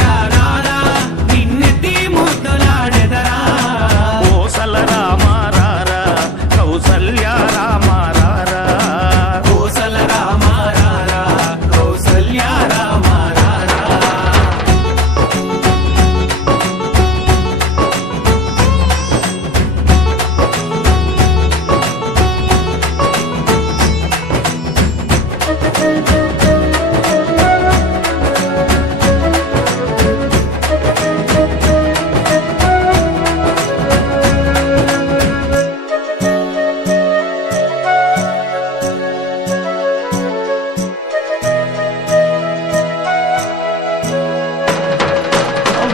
తిలకారారా నిన్నెత్తి ముద్దులాడెదరా కోసల రామారారా కౌసల్య రామారారా కోసల రామారారా కౌసల్య రామారారా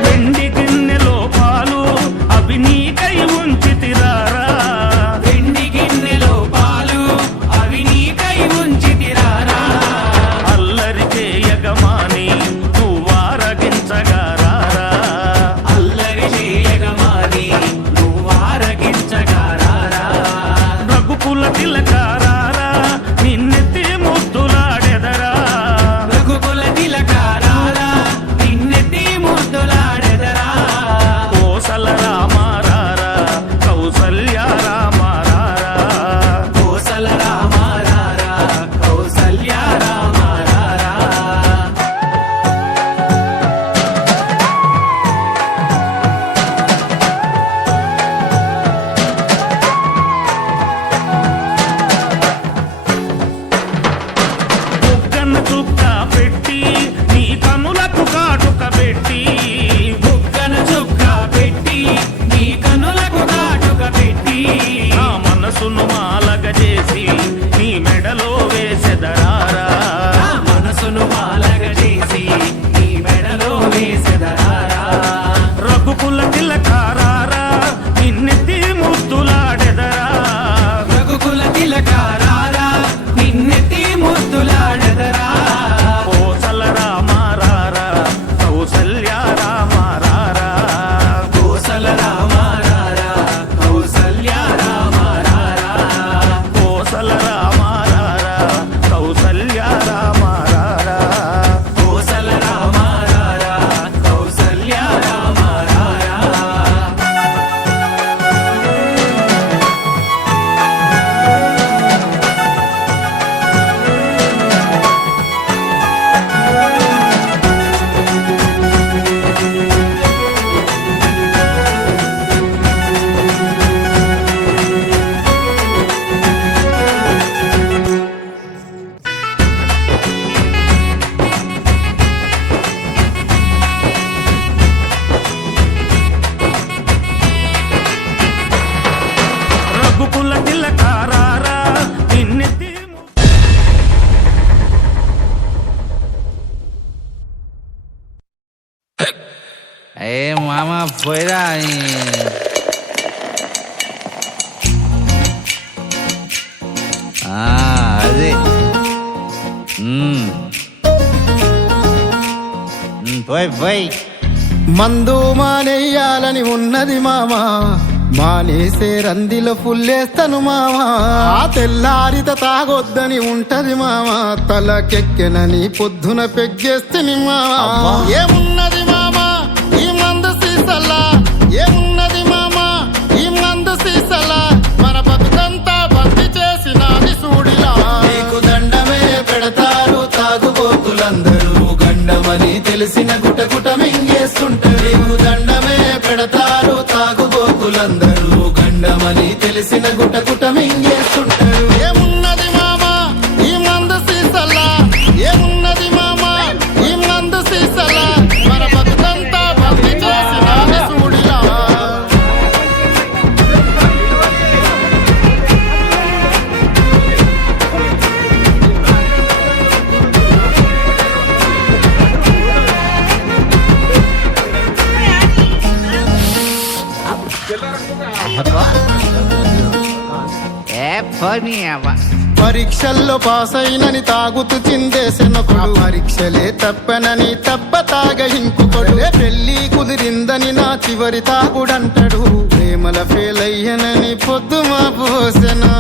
వెండి గిన్నెలో పాలు అవి నీకై ఉంచితిరారా వెండి గిన్నెలో పాలు అవి నీకై ఉంచితిరారా అల్లరి చేయగమాని నువ్వారగించగారారా అల్లరి చేయగమాని నువ్వారగించగారారా రఘుకుల తిలకారారా నిన్నెత్తి ముద్దులాడెదరా రఘుకుల తిలకారారా నిన్నెత్తి ముద్దులాడెదరా కోసల రామారారా కౌసల్య రామారారా కోసల రామారారా కౌసల్య రామారారా బుగ్గన చుక్క పెట్టి నీ కనులకు కాటుక పెట్టి బుగ్గన చుక్క పెట్టి నీ కనులకు కాటుక పెట్టి నా మనసును మాలగ చేసి నీ మెడలో వేసెదరారా నా మనసును మాలగ చేసి నీ మెడలో వేసెదరారా రఘుకుల తిలకారారా నిన్నెత్తి ముద్దులాడెదరా రఘుకుల తిలకారారా నిన్నెత్తి ముద్దులాడెదరా కోసల రామారారా కౌసల్య రామారారా కోసల రామారారా కౌసల్య రామారారా కోసల రామారారా కౌసల్య రామారారా కోసల రామారారా కౌసల్య రామారారా రఘుకుల తిలకారారా నిన్నెత్తి ఏ మామ పోయిరా అదే పోయి పోయి మందు మానేయాలని ఉన్నది మామా మానేసే రందిలో ఫుల్లేస్తాను మామా తెల్లారిత తాగొద్దని ఉంటది మామా తలకెక్కెనని పొద్దున పెగ్గేస్తని మామా ఏమున్నది మామా ఈ మందు సీసల్లా ఏమున్నది మామా ఈ మందు సీసల్లా మన బతుకంతా బంది చేసినది సూడిలా నీకు దండమే పెడతారు తాగుబోతులందరూ గండమని తెలిసిన గుటగుట మింగేస్తుంటారు నీకు దండమే పెడతారు తాగుబోతులందరూ గండమని తెలిసిన గుటగుట మింగేస్తుంటారు ఏమున్నది మామా ఈ మందు సీసల్లా ఏమున్నది మామా ఈ మందు సీసల్లా మన బతుకంతా బంది చేసినది సూడిలా పరీక్షల్లో పాస్ అయినని తాగుతూ చిందేసినప్పుడు పరీక్షలే తప్పనని తప్ప తాగ ఇంకొకడులే పెళ్లి కుదిరిందని నా చివరి తాగుడంటాడు ప్రేమల ఫెయిల్ అయ్యనని పొద్దు మా పోసెను